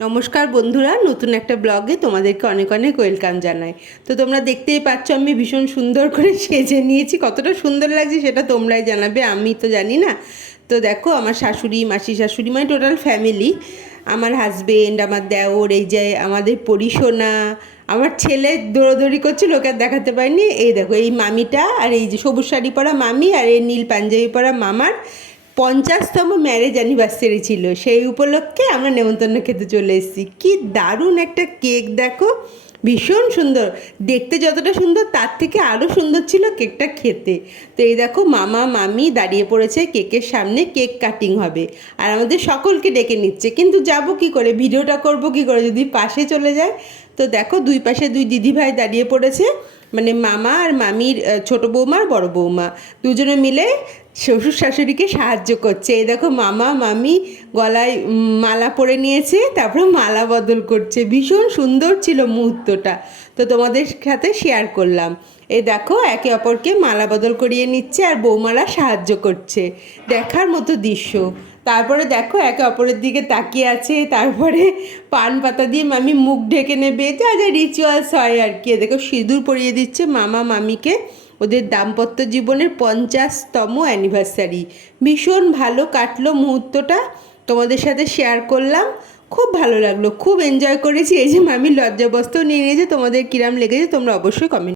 নমস্কার বন্ধুরা, নতুন একটা ব্লগে তোমাদেরকে অনেক অনেক ওয়েলকাম জানাই। তো তোমরা দেখতেই পাচ্ছ, আমি ভীষণ সুন্দর করে সেজে নিয়েছি। কতটা সুন্দর লাগছে সেটা তোমরাই জানাবে, আমি তো জানি না। তো দেখো, আমার শাশুড়ি, মাসি শাশুড়ি মানে টোটাল ফ্যামিলি আমার হাজবেন্ড আমার দেওর, এই যে আমাদের পরিসোনা, আমার ছেলে দৌড়োদৌড়ি করছে লোকে আর দেখাতে পারিনি। এই দেখো, এই মামিটা আর এই যে সবুজ শাড়ি পরা মামি আর এই নীল পাঞ্জাবি পরা মামার পঞ্চাশতম ম্যারেজ অ্যানিভার্সারি ছিল। সেই উপলক্ষে আমরা নেমন্তন্ন খেতে চলে এসেছি। কি দারুণ একটা কেক দেখো। ভীষণ সুন্দর। দেখতে যতটা সুন্দর, তার থেকে আরও সুন্দর ছিল কেকটা খেতে। তো এই দেখো, মামা, মামি দাঁড়িয়ে পড়েছে কেকের সামনে। কেক কাটিং হবে। আর আমাদের সকলকে ডেকে নিচ্ছে। কিন্তু যাব কি করে? ভিডিওটা করব কি করে? যদি পাশে চলে যায় তো দেখো দুই পাশে দুই দিদিভাই দাঁড়িয়ে পড়েছে মানে মামা আর মামির ছোট বৌমা আর বড় বৌমা। দুজনে মিলে শ্বশুর শাশুড়িকে সাহায্য করছে। এই দেখো মামা, মামি গলায় মালা পরে নিয়েছে, তারপরে মালা বদল করছে। ভীষণ সুন্দর ছিল মুহূর্তটা। তো তোমাদের সাথে শেয়ার করলাম। এই দেখো, একে অপরকে মালা বদল করিয়ে নিচ্ছে আর বৌমারা সাহায্য করছে। দেখার মতো দৃশ্য। তারপরে দেখো, একে অপরের দিকে তাকিয়ে আছে। তারপরে পান পাতা দিয়ে মামি মুখ ঢেকে নেবে। যা যা রিচুয়ালস হয় আর কি। এ দেখো, সিঁদুর পরিয়ে দিচ্ছে মামা মামিকে। ওদের দাম্পত্য জীবনের পঞ্চাশতম অ্যানিভার্সারি ভীষণ ভালো কাটলো মুহূর্তটা। তোমাদের সাথে শেয়ার করলাম। খুব ভালো লাগল। খুব এনজয় করেছি। এই যে মামি লজ্জাবস্ত্র নিয়ে নিয়েছে। তোমাদের কিরাম লেগেছে, তোমরা অবশ্যই কমেন্ট